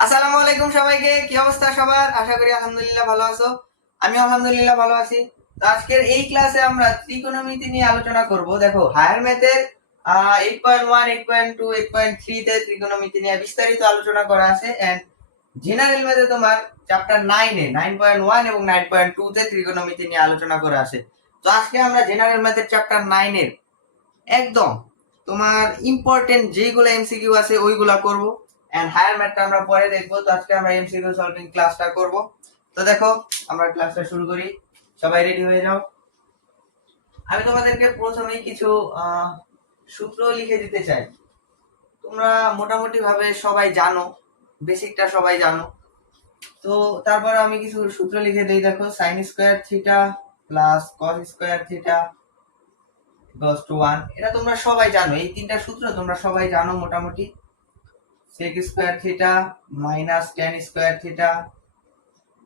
আসসালামু আলাইকুম সবাইকে। কি অবস্থা সবার? আশা করি আলহামদুলিল্লাহ ভালো আছো। আমি আলহামদুলিল্লাহ ভালো আছি। তো আজকের এই ক্লাসে আমরা ত্রিকোণমিতি নিয়ে আলোচনা করব। দেখো, হায়ার ম্যাথের 8.1, 8.2, 8.3 তে ত্রিকোণমিতি নিয়ে বিস্তারিত আলোচনা করা আছে, এন্ড জেনারেল ম্যাথে তোমার চ্যাপ্টার 9 এ 9.1 এবং 9.2 তে ত্রিকোণমিতি নিয়ে আলোচনা করা আছে। তো আজকে আমরা জেনারেল ম্যাথের চ্যাপ্টার 9 এর একদম তোমার ইম্পর্টেন্ট যেগুলো এমসিকিউ আছে ওইগুলা করব, এন্ড হায়ার ম্যাথটা আমরা পরে দেখবো। তো আজকে আমরা এমসিকিউ সলভিং ক্লাসটা করব। তো দেখো, আমরা ক্লাসটা শুরু করি। সবাই রেডি হয়ে যাও। আমি তোমাদেরকে প্রথমেই কিছু সূত্র লিখে দিতে চাই। তোমরা মোটামুটি ভাবে সবাই জানো, বেসিকটা সবাই জানো। তো তারপর আমি কিছু সূত্র লিখে দিই। দেখো, sine square theta plus cos square theta equals to 1। এটা তোমরা সবাই জানো, এই তিনটা সূত্র তোমরা সবাই জানো মোটামুটি। sec square theta minus tan square theta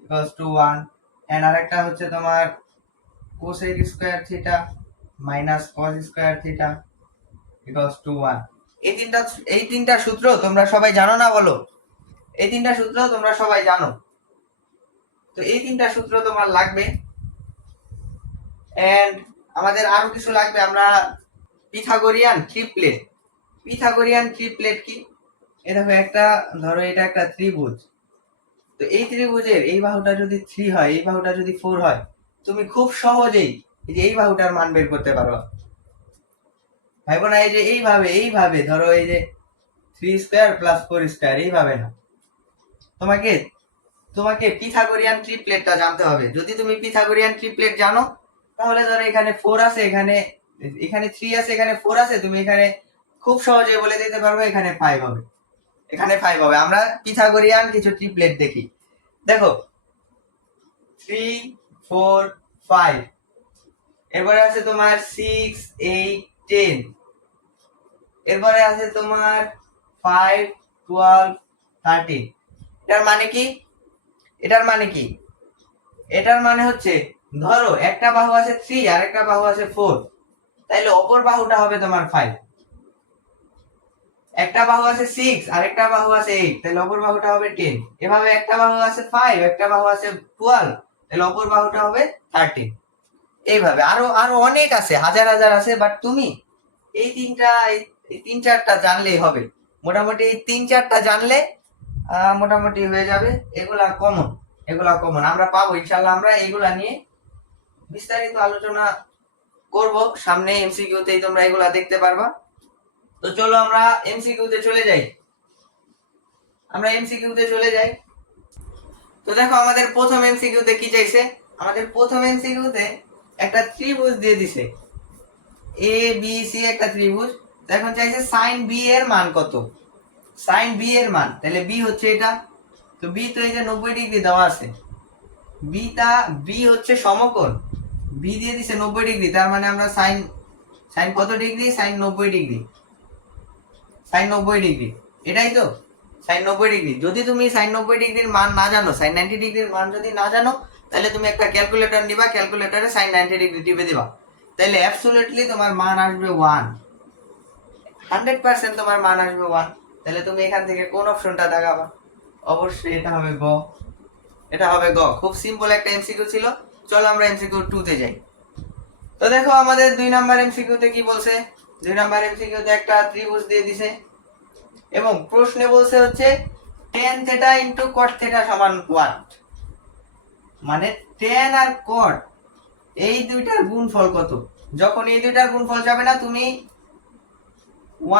equals to 1, and আরেকটা হচ্ছে তোমার cosec square theta minus cos square theta equals to 1। এই তিনটা সূত্র তোমরা সবাই জানো না? বলো, এই তিনটা সূত্র তোমরা সবাই জানো। তো এই তিনটা সূত্র তোমার লাগবে, এন্ড আমাদের আরো কিছু লাগবে। আমরা পিথাগোরিয়ান ট্রিপলেট। পিথাগোরিয়ান ট্রিপলেট কি? এ দেখো, একটা ধরো এটা একটা ত্রিভুজ। তো এই ত্রিভুজের এই বাহুটা যদি 3 হয়, এই বাহুটা যদি 4 হয়, তুমি খুব সহজেই এই যে এই বাহুটার মান বের করতে পারো। ভাইবো না, এই যে এইভাবে ধরো, এই যে 3 স্কয়ার প্লাস 4 স্কয়ার, এইভাবে না। তোমাকে তোমাকে পিথাগোরিয়ান ট্রিপলেটটা জানতে হবে। যদি তুমি পিথাগোরিয়ান ট্রিপলেট জানো, তাহলে ধরো এখানে 4 আছে, এখানে এখানে 3 আছে, এখানে 4 আছে, তুমি এখানে খুব সহজে বলে দিতে পারবে এখানে 5 হবে, এখানে 5 হবে। আমরা পিথাগোরিয়ান কিছু ট্রিপলেট দেখি। দেখো, 3, 4, 5, এরপরে আছে তোমার 6, 8, 10, এরপরে আছে তোমার 5, 12, 13। এটার মানে কি? এটার মানে কি? এটার মানে হচ্ছে, ধরো একটা বাহু আছে 3 আর একটা বাহু আছে 4, তাইলে অপর বাহুটা হবে তোমার 5। একটা বাহু আছে 6 আর একটা বাহু আছে 8, তাহলে অপর বাহুটা হবে 10। এভাবে একটা বাহু আছে 5, একটা বাহু আছে 12, তাহলে অপর বাহুটা হবে 13। এইভাবে আরো আরো অনেক আছে, হাজার হাজার আছে, বাট তুমি এই তিন চারটা জানলেই হবে। মোটামুটি এই তিন চারটা জানলে মোটামুটি হয়ে যাবে। এগুলা কমন আমরা পাবো ইনশাল্লাহ। আমরা এগুলা নিয়ে বিস্তারিত আলোচনা করব সামনে, এমসিকিউ তেই তোমরা এগুলা দেখতে পারবা। তো চলো আমরা এমসিকিউ তে চলে যাই। তো দেখো, আমাদের প্রথম এমসিকিউ তে কি চাইছে? আমাদের প্রথম এমসিকিউ তে একটা ত্রিভুজ দিয়ে দিছে, এ বি সি একটা ত্রিভুজ। এখন চাইছে সাইন বি এর মান কত। সাইন বি এর মান, তাহলে বি হচ্ছে এটা। তো বি তো এই যে 90 ডিগ্রি দেওয়া আছে। বি হচ্ছে সমকোণ, বি দিয়ে দিছে 90 ডিগ্রি, তার মানে আমরা সাইন সাইন কত degree? Sine 90 degree. Sine 90 degree, এটাই তো সাইন 90 ডিগ্রি। যদি তুমি সাইন 90 ডিগ্রির মান না জানো, সাইন 90 ডিগ্রির মান যদি না জানো, তাহলে তুমি একটা ক্যালকুলেটর নিবা, ক্যালকুলেটরে সাইন 90 ডিগ্রি টিপে দিবা, তাহলে অ্যাবসলিউটলি তোমার মান আসবে 1। 100% তোমার মান আসবে 1। তাহলে তুমি এখান থেকে কোন অপশনটা দাগাবা? অবশ্যই এটা হবে গ। এটা হবে গ। খুব সিম্পল একটা এমসিকিউ ছিল। চলো আমরা এমসিকিউ 2 তে যাই। তো দেখো, আমাদের 2 নাম্বার এমসিকিউ তে কি বলছে? 2 নাম্বার এমসিকিউ তে একটা ত্রিভুজ দিয়ে দিছে, এবং প্রশ্নে বলছে হচ্ছে tan theta into cot theta সমান হোয়াট। মানে tan আর cot এই দুইটার গুণফল কত। যখন এই দুইটার গুণফল যাবে না, তুমি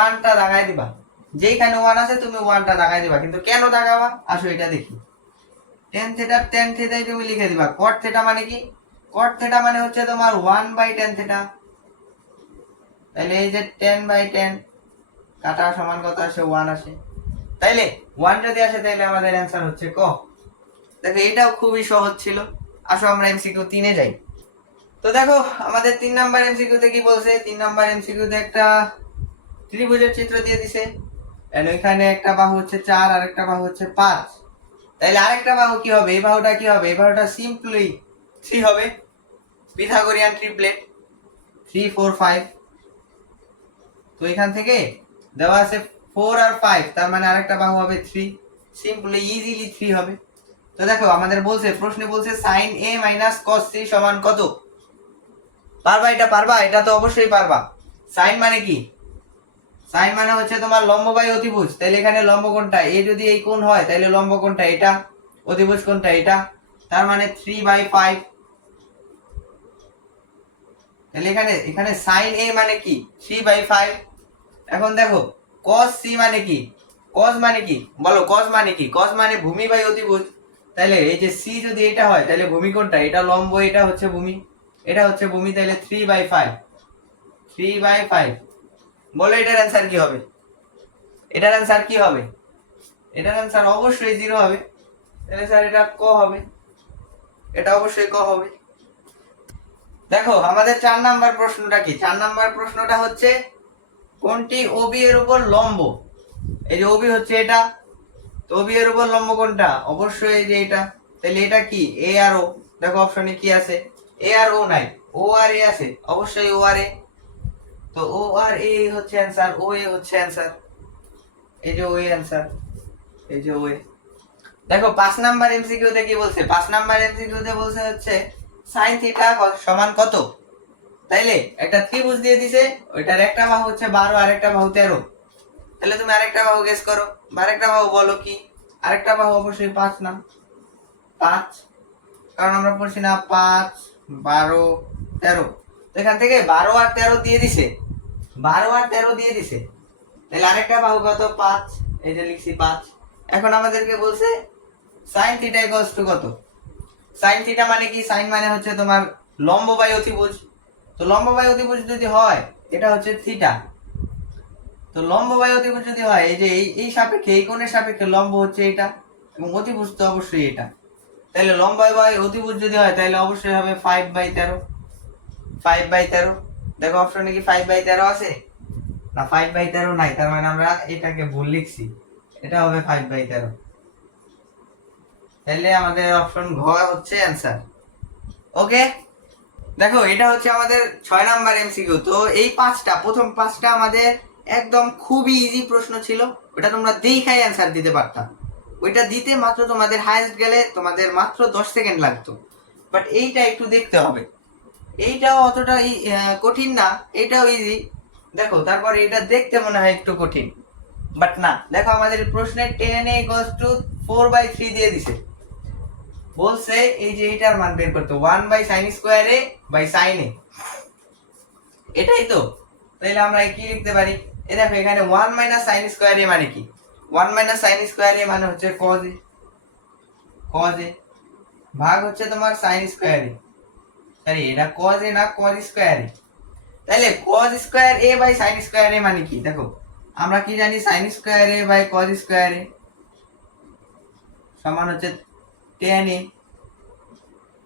1টা দাগাই দিবা। যেখানে 1 আছে তুমি 1টা দাগাই দিবা। কিন্তু কেন দাগাবা, আসো এটা দেখি। tan থিটাই তুমি লিখে দিবা। cot থিটা মানে কি? cot থিটা মানে হচ্ছে তোমার 1/tan থিটা। তাহলে এই যে 10/10 কাটা সমান কত আসে? 1 আসে। তাইলে 1 যদি আসে, তাহলে আমাদের অ্যান্সার হচ্ছে ক। দেখো, এটাও খুবই সহজ ছিল। আসো আমরা এমসিকিউ 3 এ যাই। তো দেখো, আমাদের 3 নাম্বার এমসিকিউ তে কি বলছে? 3 নাম্বার এমসিকিউ তে একটা ত্রিভুজের চিত্র দিয়ে দিছে, এন্ড ওইখানে একটা বাহু হচ্ছে 4 আর একটা বাহু হচ্ছে 5। তাইলে আরেকটা বাহু কি হবে? এই বাহুটা কি হবে? এই বাহুটা সিম্পলি 3 হবে। Pythagorean triplet 3, 4, 5। তো এখান থেকে দেওয়া আছে 4 আর 5, তার মানে আরেকটা বাহু হবে 3। সিম্পলি ইজিলি 3 হবে। তো দেখো আমাদের বলছে, প্রশ্নে বলছে sin a minus cos c সমান কত। পারবা এটা? পারবা? এটা তো অবশ্যই পারবা। sin মানে কি? sin মানে হচ্ছে তোমার লম্ব বাই অতিভুজ। তাহলে এখানে লম্ব কোণটা এ যদি এই কোণ হয় তাহলে লম্ব কোণটা এটা, অতিভুজ কোণটা এটা, তার মানে 3/5। তাহলে এখানে এখানে sin a মানে কি 3/5। এখন দেখো cos c মানে কি? cos মানে কি বলো? cos মানে কি? cos মানে ভূমি বাই অতিভুজ। তাহলে এই যে c যদি এটা হয় তাহলে ভূমি কোণটা এটা লম্ব, এটা হচ্ছে ভূমি, এটা হচ্ছে ভূমি, তাহলে 3/5। 3/5 বলো এটার অ্যান্সার কি হবে? এটার অ্যান্সার কি হবে? এটার অ্যান্সার অবশ্যই 0 হবে। তাহলে স্যার এটা ক হবে, এটা অবশ্যই ক হবে। দেখো আমাদের 4 নাম্বার প্রশ্নটা কি? 4 নাম্বার প্রশ্নটা হচ্ছে কোনটি ওবি এর উপর লম্ব? এই যে ওবি হচ্ছে এটা, তো ওবি এর উপর লম্ব কোনটা? অবশ্যই এই যে এটা। তাহলে এটা কি এ আর ও? দেখো অপশনে কি আছে? এ আর ও নাই, ও আর এ আছে, অবশ্যই ও আর এ। তো ও আর এ হচ্ছে অ্যান্সার, ও এ হচ্ছে অ্যান্সার। এই যে ও এ অ্যান্সার, এই যে ও এ। দেখো 5 নাম্বার এমসিকিউ তে কি বলছে? 5 নাম্বার এমসিকিউ তে বলছে হচ্ছে sin থিটা সমান কত? তাইলে একটা ত্রিভুজ দিয়ে দিছে, ওইটার একটা বাহু হচ্ছে 12 আর একটা বাহু 13। তাহলে তুমি আরেকটা বাহু গেস করো, আরেকটা বাহু বলো কি? আরেকটা বাহু অবশ্যই 5 না, 5, কারণ আমরা পড়ছি না 5 12 13। তো এখান থেকে 12 আর 13 দিয়ে দিছে, 12 আর 13 দিয়ে দিছে, তাহলে আরেকটা বাহু কত? 5, এই যে লিখছি 5। এখন আমাদেরকে বলছে sin থিটা ইকুয়ালস টু কত? sin থিটা মানে কি? sin মানে হচ্ছে তোমার লম্ব বাই অতিভুজ। তো লম্ব বাই অতিভুজ যদি হয় এটা হচ্ছে থিটা। তো লম্ব বাই অতিভুজ যদি হয় এই যে এই সাপেক্ষে, এই কোণের সাপেক্ষে লম্ব হচ্ছে এটা এবং অতিভুজ তো অবশ্যই এটা। তাহলে লম্ব বাই অতিভুজ যদি হয় তাহলে অবশ্যই হবে 5/13। 5/13 দেখো অপশনে কি 5/13 আছে? না 5/13 নাই, তার মানে আমরা এটাকে ভুল লিখছি, এটা হবে 5/13। তাহলে আমাদের অপশন ঘ হচ্ছে অ্যান্সার। ওকে, দেখো এটা হচ্ছে আমাদের 6 নাম্বার এমসিকিউ। তো এই পাঁচটা, প্রথম পাঁচটা আমাদের একদম খুবই ইজি প্রশ্ন ছিল, ওটা তোমরা দেখাই অ্যান্সার দিতে পারতাম। ওইটা দিতে মাত্র তোমাদের হাইয়েস্ট গেলে তোমাদের মাত্র 10 সেকেন্ড লাগতো, বাট এইটা একটু দেখতে হবে। এইটাও অতটা কঠিন না, এইটাও ইজি। দেখো তারপরে এটা দেখতে মনে হয় একটু কঠিন, বাট না। দেখো আমাদের প্রশ্নে 10a = 4/3 দিয়ে দিছে। বলছে এই যে এটার মান বের করতে 1/sin² a/sin a, এটাই তো। তাহলে আমরা কি লিখতে পারি? এই দেখো এখানে 1 - sin² a মানে কি? 1 - sin² a মানে হচ্ছে cos a, cos a ভাগ হচ্ছে তোমার sin² a। সরি, এটা cos a না cos² a। তাহলে cos² a/sin² a মানে কি? দেখো আমরা কি জানি? sin² a/cos² a সমান হচ্ছে tan a,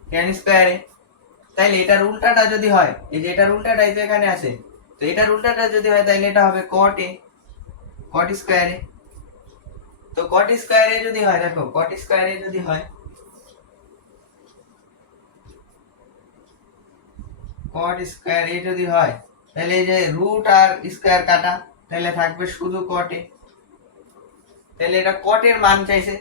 tan² a। তাইলে এটার উল্টাটা যদি হয়, এই যে এটার উল্টাটাই তো এখানে আছে, তো এটার উল্টাটা যদি হয় তাহলে এটা হবে cot a, cot² a। তো cot² a যদি হয়, দেখো cot² a যদি হয়, cot² a যদি হয় তাহলে এই যে রুট আর স্কয়ার কাটা, তাহলে থাকবে শুধু cot a। তাহলে এটা cot এর মান চাইছে,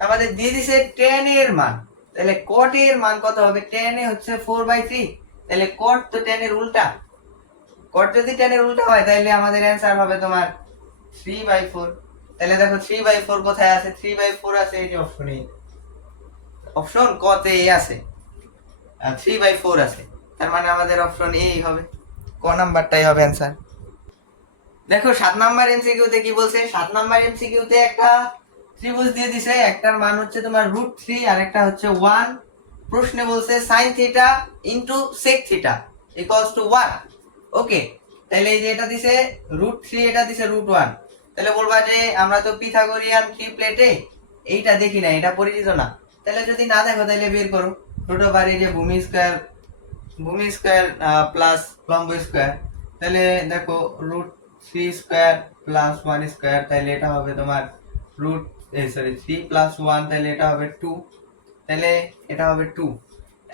আমাদের দিয়ে দিছে tan a এর মান। তাহলে cot a এর মান কত হবে? tan a হচ্ছে 4/3, তাহলে cot তো tan এর উল্টা। cot যদি tan এর উল্টা হয় তাহলে আমাদের অ্যানসার হবে তোমার 3/4। তাহলে দেখো 3/4 কোথায় আছে? 3/4 আছে এই যে অপশনে, অপশন ক তে এ আছে, আর 3/4 আছে, তার মানে আমাদের অপশন এ হবে, ক নাম্বারটাই হবে অ্যানসার। দেখো 7 নাম্বার এমসিকিউ তে কি বলছে? 7 নাম্বার এমসিকিউ তে একটা ত্রিভুজ দিয়ে দিছে, একটার মান হচ্ছে তোমার √3 আর একটা হচ্ছে 1। প্রশ্নে বলছে sin theta into sec theta equals to 1। ওকে, তাহলে এই যে এটা দিছে √3, এটা দিছে √1। তাহলে বলবা যে আমরা তো পিথাগোরিয়ান ট্রিপ্লেটে এইটা দেখি না, এটা পরিচিত না। তাহলে যদি না দেখো তাহলে বের করো √, এই যে ভূমি স্কয়ার প্লাস লম্ব স্কয়ার। তাহলে দেখো √3² প্লাস 1², তাহলে এটা হবে তোমার রুট, সরি 3 + 1, তাহলে এটা হবে 2, তাহলে এটা হবে 2।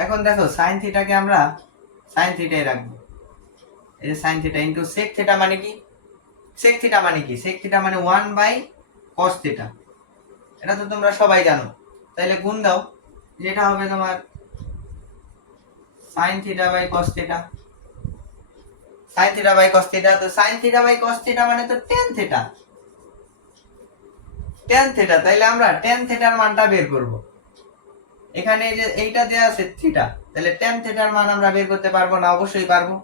এখন দেখো sin থিটাকে আমরা sin থিটাই রাখবো, এই যে sin theta into sec theta মানে কি? sec থিটা মানে কি? sec থিটা মানে 1/cos থিটা। এটা তো তোমরা সবাই জানো। তাহলে গুণ দাও, যেটা হবে তোমার sin theta by cos theta. sin theta by cos theta, তো sin theta by cos theta মানে তো tan থিটা। tan থিটা, তাহলে আমরা tan থিটার মানটা বের করব। এখানে যে এইটা দেয়া আছে থিটা, তাহলে tan থিটার মান আমরা বের করতে পারবো না? অবশ্যই পারবো।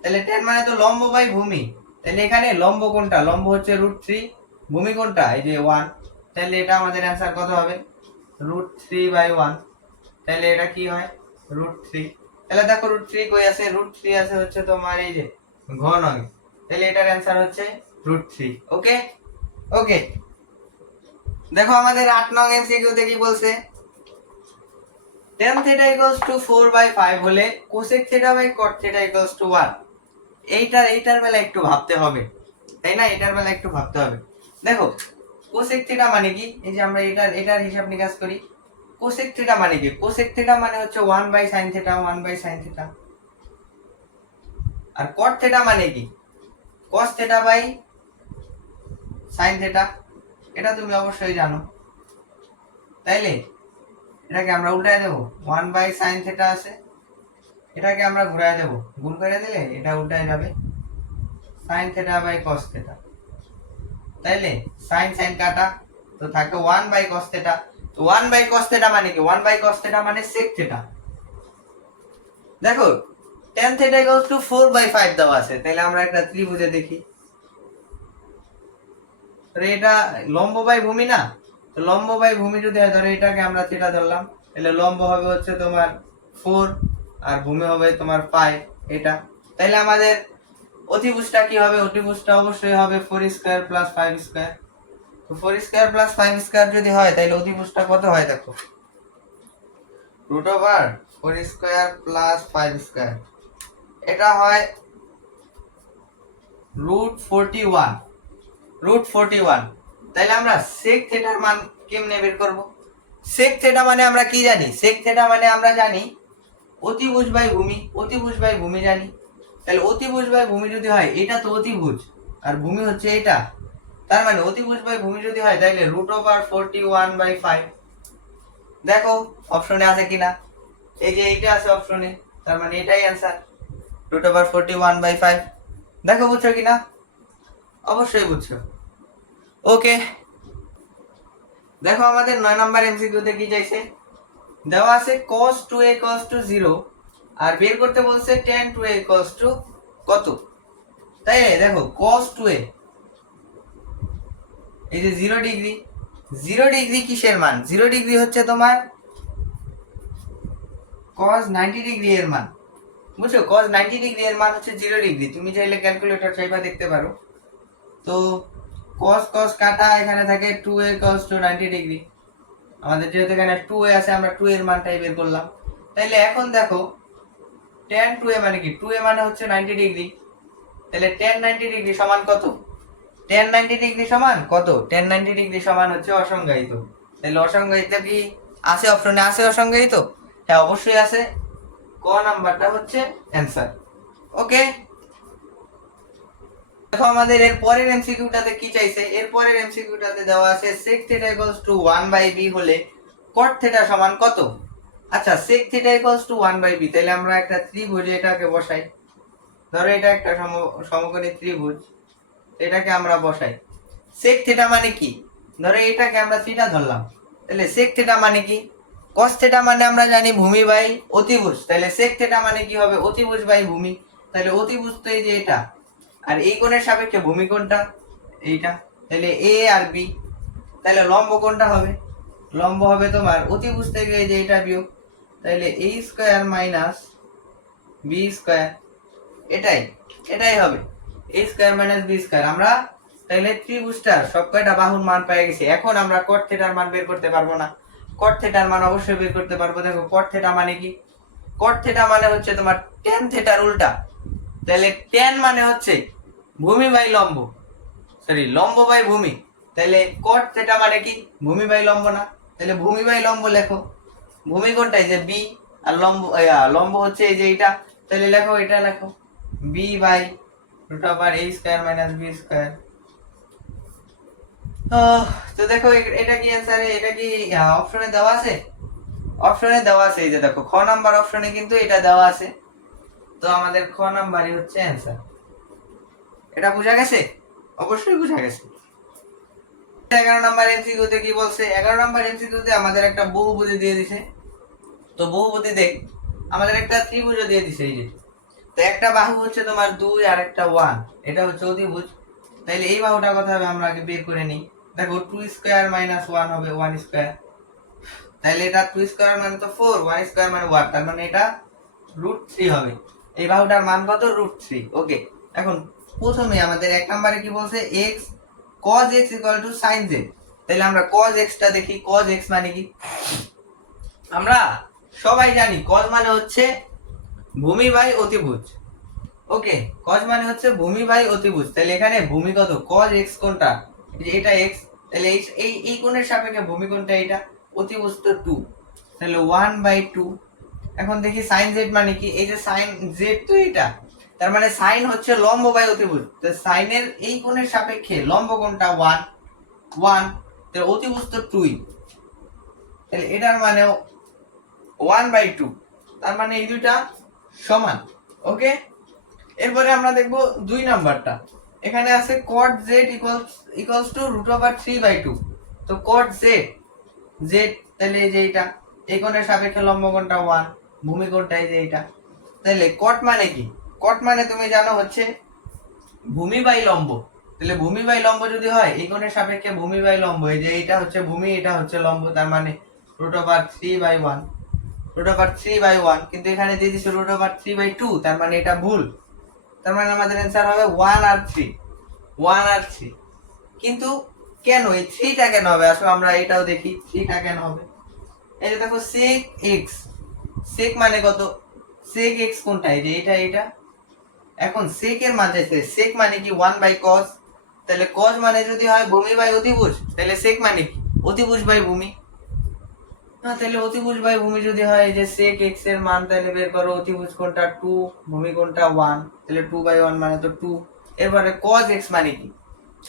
তাহলে tan মানে তো লম্ব বাই ভূমি, তাহলে এখানে লম্ব কোনটা? লম্ব হচ্ছে √3, ভূমি কোনটা? এই যে 1। তাহলে এটা আমাদের অ্যানসার কত হবে? √3/1। তাহলে এটা কি হয়? √3। তাহলে দেখো √3 কই আছে? √3 আছে হচ্ছে তোমার এই যে ঘ নং। তাহলে এটার অ্যানসার হচ্ছে √3। ওকে ওকে। দেখো আমাদের 8 নং এমসিকিউ তে কি বলছে? tan theta equals to 4/5 হলে cosec theta by cot theta equals to 1। এইটার বেলা একটু ভাবতে হবে, তাই না? এটার বেলা একটু ভাবতে হবে। দেখো cosec theta মানে কি? এই যে আমরা এটার হিসাব নিকাশ করি। cosec theta মানে কি? cosec theta মানে হচ্ছে 1/sin theta, 1/sin theta। আর cot theta মানে কি? cos theta by sin theta। এটা তুমি অবশ্যই জানো। তাইলে এটাকে আমরা উল্টায় দেব, 1/sin theta আছে, এটাকে আমরা ঘুরায় দেব, গুণ করে দিলে এটা উল্টায় যাবে, sin theta by cos theta। তাইলে sin sin কাটা, তো থাকে 1/cos theta। তো 1/cos theta মানে কি? 1/cos theta মানে sec theta। দেখো tan theta equals to 4/5 দেওয়া আছে, তাহলে আমরা একটা ত্রিভুজে দেখি। তাহলে এটা লম্ব বাই ভূমি না? তো লম্ব বাই ভূমি যদি হয়, ধরো এটাকে আমরা থিটা ধরলাম, তাহলে লম্ব হবে হচ্ছে তোমার 4 আর ভূমি হবে তোমার 5 এটা। তাহলে আমাদের অতিভুজটা কি হবে? অতিভুজটা অবশ্যই হবে 4 স্কয়ার প্লাস 5 স্কয়ার। তো 4 স্কয়ার প্লাস 5 স্কয়ার যদি হয়, তাহলে অতিভুজটা কত হয়? দেখো √4 স্কয়ার প্লাস 5 স্কয়ার, এটা হয় √41। √41। তাহলে আমরা sec থিটার মান কেমনে বের করব? sec থিটা মানে আমরা কি জানি? sec থিটা মানে আমরা জানি অতিভুজ বাই ভূমি, অতিভুজ বাই ভূমি জানি। তাহলে অতিভুজ বাই ভূমি যদি হয়, এটা তো অতিভুজ আর ভূমি হচ্ছে এটা, তার মানে অতিভুজ বাই ভূমি যদি হয়, তাহলে √41/5। দেখো অপশনে আছে কিনা? এই যে এইটা আছে অপশনে, তার মানে এটাই অ্যানসার, √41/5। দেখো বুঝছো কিনা? অবশ্যই বুঝছো। ওকে, দেখো আমাদের 9 নাম্বার এমসিকিউতে কি চাইছে? দেওয়া আছে cos 2a equals to 0 আর বের করতে বলছে tan 2a equals to কত? তাই দেখো cos 2a, এই যে 0 ডিগ্রি, 0 ডিগ্রি কিসের মান? 0 ডিগ্রি হচ্ছে তোমার cos 90 ডিগ্রি এর মান। বুঝছো? cos 90 ডিগ্রি এর মান হচ্ছে 0 ডিগ্রি। তুমি চাইলে ক্যালকুলেটর চাইবা দেখতে পারো। তো cos cos কাটা, এখানে থাকে 2a cos to 90 ডিগ্রি। আমাদের যেহেতু এখানে 2a আছে, আমরা 2 এর মানটাই বের করলাম। তাইলে এখন দেখো tan 2a মানে কি? 2a মানে হচ্ছে 90 ডিগ্রি। তাহলে tan 90 ডিগ্রি সমান কত? tan 90 ডিগ্রি সমান কত? tan 90 ডিগ্রি সমান হচ্ছে অসংজ্ঞায়িত। তাহলে অসংজ্ঞায়িত কি আছে অপশনে? আছে অসংজ্ঞায়িত? হ্যাঁ অবশ্যই আছে। ক নাম্বারটা হচ্ছে অ্যানসার। ওকে, দেখো আমাদের এর পরের এমসিকিউটাতে কি চাইছে? এর পরের এমসিকিউটাতে দেওয়া আছে sec theta equals to 1/b হলে cot theta সমান কত? আচ্ছা sec theta equals to 1/b, তাহলে আমরা একটা ত্রিভুজে এটাকে বসাই। ধরো এটা একটা সমকোণী ত্রিভুজ, এটাকে আমরা বসাই। sec theta মানে কি? ধরো এটাকে আমরা থিটা ধরলাম, তাহলে sec theta মানে কি? cos theta মানে আমরা জানি ভূমি বাই অতিভুজ, তাহলে sec theta মানে কি হবে? অতিভুজ বাই ভূমি। তাহলে অতিভুজ তো এই যে এটা, আর এই কোণের সাপেক্ষে ভূমি কোণটা? এইটা। তাহলে a আর b। তাহলে লম্ব কোণটা হবে? লম্ব হবে তোমার অতিভুজ থেকে এই যে এটা বিয়োগ, তাহলে a square minus b square, এটাই এটাই হবে a square minus b square. আমরা তাহলে ত্রিভুজটার সব কয়টা বাহুর মান পেয়ে গেছি। এখন আমরা cot থিটার মান বের করতে পারবো না? cot থিটার মান অবশ্যই বের করতে পারবো। দেখো cot থিটা মানে কি? cot থিটা মানে হচ্ছে তোমার tan থিটার উল্টা। তাহলে tan মানে হচ্ছে ভূমি বাই লম্ব, সরি লম্ব বাই ভূমি। তাহলে cot থিটা মানে কি? ভূমি বাই লম্ব না? তাহলে ভূমি বাই লম্ব লেখো। ভূমি কোনটা? এই যে b, আর লম্ব লম্ব হচ্ছে এই যে এটা। তাহলে লেখো, এটা লেখো b by √a square minus b square. আহ, তো দেখো এটা কি অ্যান্সার, এটা কি অপশনে দেওয়া আছে? অপশনে দেওয়া আছে, এই যে দেখো খ নাম্বার অপশনে কিন্তু এটা দেওয়া আছে। তো আমাদের খ নাম্বারই হচ্ছে অ্যান্সার। এটা বোঝা গেছে? অবশ্যই বোঝা গেছে। 11 নম্বর এমসিকিউতে কি বলছে? 11 নম্বর এমসিকিউতে আমাদের একটা বহুপদী দিয়ে দিছে। তো বহুপদী দেখ, আমাদের একটা ত্রিভুজ দিয়ে দিছে, এই যে। তো একটা বাহু হচ্ছে তোমার 2 আর একটা 1, এটা হচ্ছে অতিভুজ। তাইলে এই বাহুটার কথা হবে আমরা আগে বের করে নিই। দেখো 2 স্কয়ার মাইনাস 1 হবে 1 স্কয়ার। তাইলে এটা 2 স্কয়ার মানে তো 4, 1 স্কয়ার মানে 1, তার মানে এটা √3 হবে। এই বাহুটার মান কত? √3। ওকে, এখন প্রথমে আমাদের 1 নম্বরে কি বলছে? x cos x sin z। তাহলে আমরা cos x টা দেখি। cos x মানে কি? আমরা সবাই জানি cos মানে হচ্ছে ভূমি বাই অতিভুজ। ওকে, cos মানে হচ্ছে ভূমি বাই অতিভুজ। তাহলে এখানে ভূমি কত? cos x কোনটা? এই যে এটা x। তাহলে এই কোণের সাপেক্ষে ভূমি কোনটা? এটা। অতিভুজ তো 2, তাহলে 1/2। এখন দেখি sin z মানে কি? এই যে sin z তো এটা, তার মানে sin হচ্ছে লম্ব বাই অতিভুজ। তো sin এর এই কোণের সাপেক্ষে লম্ব কোনটা? 1 1, তাহলে অতিভুজ তো 2। তাহলে এটার মানে 1/2, তার মানে এই দুইটা সমান। ওকে, এরপরে আমরা দেখব 2 নাম্বারটা। এখানে আছে cot z ইকুয়ালস টু √3/2। তো cot z z, তাহলে এই যে এটা, এই কোণের সাপেক্ষে লম্ব কোণটা 1, ভূমি কোণটা এই যে এটা। তাহলে cot মানে কি? cot মানে তুমি জানো হচ্ছে ভূমি বাই লম্ব। তাহলে ভূমি বাই লম্ব যদি হয়, এই কোণের সাপেক্ষে ভূমি বাই লম্ব, এই যে এটা হচ্ছে ভূমি, এটা হচ্ছে লম্ব, তার মানে √3/1, √3/1। কিন্তু এখানে দিয়ে দিছে √3/2, তার মানে এটা ভুল। তার মানে আমাদের অ্যান্সার হবে 1 আর 3, 1 আর 3। কিন্তু কেন এই 3টা কেন হবে? আসলে আমরা এটাও দেখি 3টা কেন হবে। এই যে দেখো sec x, sec মানে কত? sec x কোনটা? এই যে এটা। এখন sec এর মান চাইছে। sec মানে কি? 1/cos। তাহলে cos মানে যদি হয় ভূমি বাই অতিভুজ, তাহলে sec মানে কি? অতিভুজ বাই ভূমি। না, তাহলে অতিভুজ বাই ভূমি যদি হয়, এই যে sec x এর মান তাহলে বের করো। অতিভুজ কোনটা? 2, ভূমি কোনটা? 1, তাহলে 2/1 মানে তো 2। এরপরে cos x মানে কি?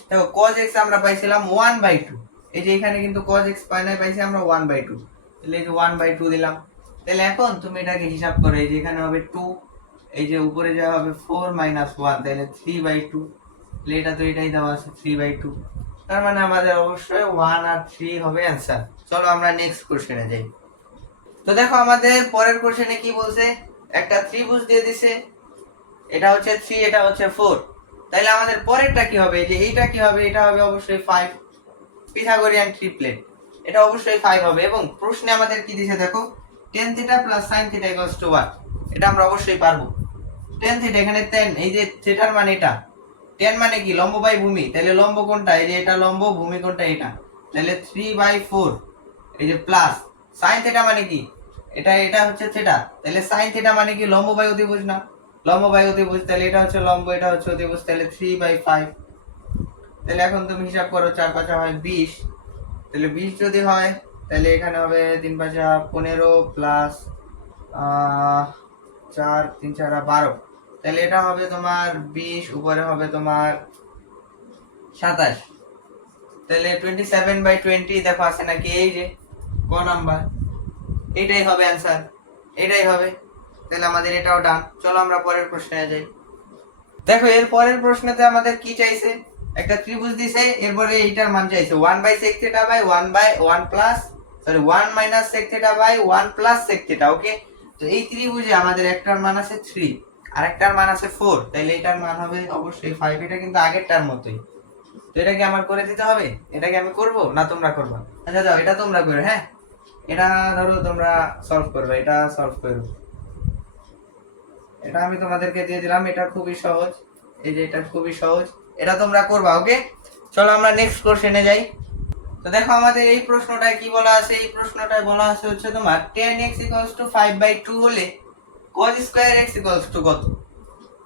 দেখো cos x আমরা পাইছিলাম 1/2। এই যে এখানে কিন্তু cos x পাই নাই, পাইছি আমরা 1/2। তাহলে এই যে 1/2 দিলাম। তাহলে এখন তুমি এটাকে হিসাব করো, এই যে এখানে হবে 2, এই যে উপরে যা হবে 4 - 1, তাহলে 3/2। তাহলে এটা তো এটাই দেওয়া আছে 3/2। তার মানে আমাদের অবশ্যই 1 আর 3 হবে অ্যান্সার। চলো আমরা নেক্সট কোশ্চেনে যাই। তো দেখো আমাদের পরের কোশ্চেনে কি বলছে? একটা ত্রিভুজ দিয়ে দিছে, এটা হচ্ছে 3, এটা হচ্ছে 4। তাহলে আমাদের পরেরটা কি হবে? যে এইটা কি হবে? এটা হবে অবশ্যই 5, পিথাগোরিয়ান ট্রিপলেট। এটা অবশ্যই 5 হবে। এবং প্রশ্নে আমাদের কি দিছে দেখো, tan θ + sin θ = 1। এটা আমরা অবশ্যই পারবো। tan θ, এখানে tan, এই যে থিটার মানে এটা। tan মানে কি? লম্ব বাই ভূমি। তাহলে লম্ব কোনটা? এই যে এটা লম্ব, ভূমি কোনটা? এটা। তাহলে 3/4, এই যে প্লাস sin θ মানে কি? এটা হচ্ছে থিটা। তাহলে sin θ মানে কি? লম্ব বাই অতিভুজ না? লম্ব বাই অতিভুজ, তাহলে এটা হচ্ছে লম্ব, এটা হচ্ছে অতিভুজ, তাহলে 3/5। তাহলে এখন তুমি হিসাব করো, 4 × 5 হয় 20। তাহলে 20 যদি হয়, তাহলে এখানে হবে 3 × 5 15 প্লাস 4 3 4 12। তাহলে এটা হবে তোমার 20, উপরে হবে তোমার 27। তাহলে 27/20 দেখো আছে নাকি? এই যে ক নাম্বার, এটাই হবে অ্যান্সার, এটাই হবে। তাহলে আমাদের এটাও ডান। চলো আমরা পরের প্রশ্নে যাই। দেখো এর পরের প্রশ্নেতে আমাদের কি চাইছে? একটা ত্রিভুজ দিছে, এরপরে এইটার মান চাইছে 1/sec θ by 1/1 plus, sorry 1 - sec θ by 1 plus sec θ। Okay, তো এই ত্রিভুজে আমাদের একটার মান আছে 3 আর একটার মান আছে 4, তাহলে এটার মান হবে অবশ্যই 5। এটা কিন্তু আগেরটার মতোই। তো এটা কি আমার করে দিতে হবে? এটা কি আমি করব না তোমরা করবা? আচ্ছা যাও, এটা তোমরা করো। হ্যাঁ, এটা ধরো তোমরা সলভ করবে, এটা সলভ করো। এটা আমি তোমাদেরকে দিয়ে দিলাম, এটা খুবই সহজ। এই যে এটা খুবই সহজ, এটা তোমরা করবা। ওকে, চলো আমরা নেক্সট কোশ্চেনে যাই। তো দেখো আমাদের এই প্রশ্নটায় কি বলা আছে? এই প্রশ্নটায় বলা আছে হচ্ছে তোমার tan x = 5/2 হলে cos স্কয়ার x = কত?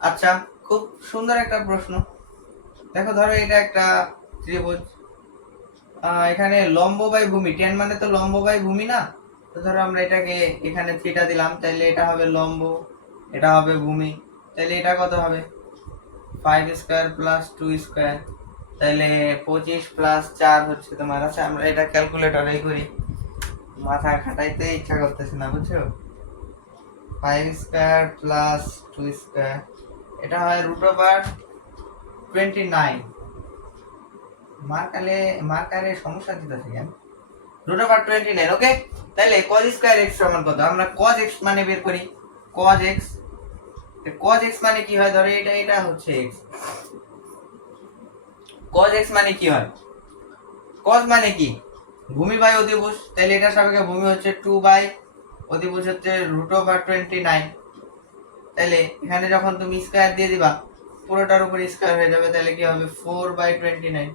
আচ্ছা, খুব সুন্দর একটা প্রশ্ন। দেখো ধরো এটা একটা ত্রিভুজ, এখানে লম্ব বাই ভূমি, tan মানে তো লম্ব বাই ভূমি না? তো ধরো আমরা এটাকে এখানে থিটা দিলাম, তাহলে এটা হবে লম্ব, এটা হবে ভূমি। তাহলে এটা কত হবে? 5 স্কয়ার প্লাস 2 স্কয়ার। তাহলে 25 প্লাস 4 হচ্ছে তোমার, আচ্ছা আমরা এটা ক্যালকুলেটরেই করি, মাথা খাটাইতে ইচ্ছা করতেছে না বুঝছো। 5 স্কয়ার প্লাস 2 স্কয়ার, এটা হয় √29। মার্কারে সমস্যা দিতেছে কেন? √29, ওকে। তাহলে cos স্কয়ার x সমান কত? আমরা cos x মানে বের করি। cos x, cos x মানে কি হয়? ধরো এটা হচ্ছে x। cos x মানে কি হয়? cos মানে কি? ভূমি বাই অধিভুজ, তাহলে এটা সাপেক্ষে ভূমি হচ্ছে 2 বাই অধিভুজ হচ্ছে √29। তাহলে এখানে যখন তুমি স্কয়ার দিয়ে দিবা পুরোটার উপর স্কয়ার হয়ে যাবে, তাহলে কি হবে 4/29।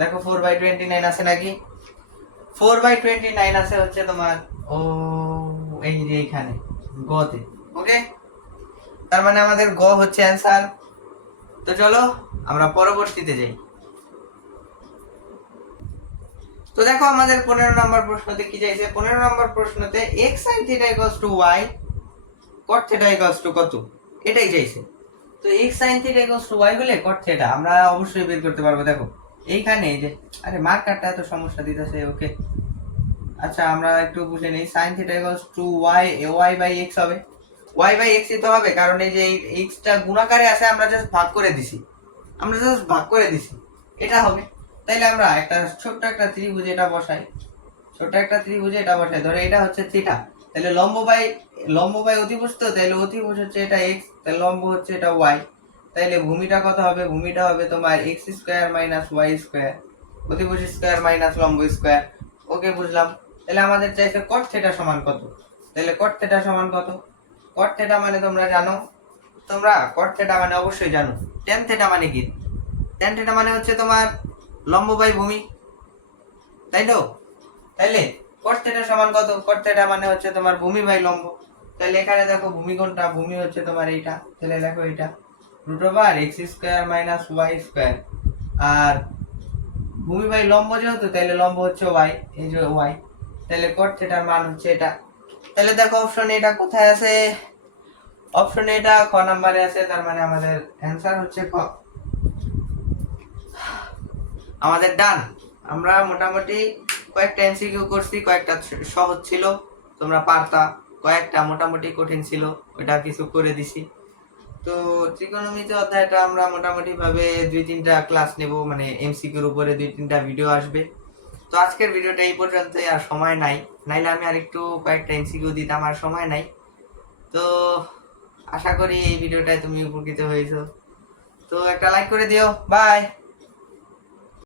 দেখো 4/29 আছে নাকি? 4/29 আছে হচ্ছে তোমার ও এই যে এখানে গতে, ওকে। তার মানে আমাদের গ হচ্ছে অ্যান্সার। তো চলো আমরা পরবর্তীতে যাই। তো দেখো আমাদের 15 নম্বর প্রশ্নতে কি চাইছে? 15 নম্বর প্রশ্নতে x sin θ = y cot θ = কত, এটাই চাইছে। তো x sin θ = y হলে cot θ আমরা অবশ্যই বের করতে পারবো। দেখো এইখানে এই যে, আরে মার্কারটা এত সমস্যা দিতেছে, ওকে। আচ্ছা আমরা একটু বুঝে নেই, sin θ = y/x হবে। y/x ই তো হবে, কারণ এই যে x টা গুণাকারে আছে, আমরা জাস্ট ভাগ করে দিছি, এটা হবে। তাইলে আমরা একটা ছোট্ট একটা ত্রিভুজ এটা বসাই, ধরো এটা হচ্ছে থিটা, তাহলে লম্ব বাই অতিভুজ, তো তাহলে অতিভুজ হচ্ছে এটা x, তাহলে লম্ব হচ্ছে এটা y। তাইলে ভূমিটা কত হবে? ভূমিটা হবে তোমার x square minus y square, অতিভুজ স্কয়ার মাইনাস লম্ব স্কয়ার, ওকে বুঝলাম। তাহলে আমাদের চাইছে cot θ সমান কত, তাহলে cot θ সমান কত? cot θ মানে তোমরা জানো, cot θ মানে অবশ্যই জানো। tan θ মানে কি? tan θ মানে হচ্ছে তোমার লম্ব বাই ভূমি, তাই তো? তাইলে cot θ সমান কত? cot θ মানে হচ্ছে তোমার ভূমি বাই লম্ব। তাহলে এখানে দেখো ভূমি কোনটা? ভূমি হচ্ছে তোমার এইটা, তাহলে দেখো এটা √x² - y², আর ভূমি বাই লম্ব যেহেতু, তাহলে লম্ব হচ্ছে y, এই যে y, তাহলে cot θ এর মান হচ্ছে এটা। তাহলে দেখো অপশনে এটা কোথায় আছে? অপশনে এটা ক নম্বরে আছে, তার মানে আমাদের অ্যানসার হচ্ছে ক। আমাদের ডান। আমরা মোটামুটি কয়েকটা এমসিকিউ করছি, কয়েকটা সহজ ছিল, তোমরা পারতা, কয়েকটা মোটামুটি কঠিন ছিল, ওটা কিছু করে দিছি। তো ত্রিকোণমিতি অধ্যায়টা আমরা মোটামুটি ভাবে 2-3টা ক্লাস নেব, মানে এমসিকিউর উপরে 2-3টা ভিডিও আসবে। তো আজকের ভিডিওটা এই পর্যন্তই, আর সময় নাই, নাইলে আমি আর একটু কয়েকটা এমসিকিউ দিতাম, আর সময় নাই। তো আশা করি এই ভিডিওটায় তুমি উপকৃত হয়েছো। তো একটা লাইক করে দিও, বাই।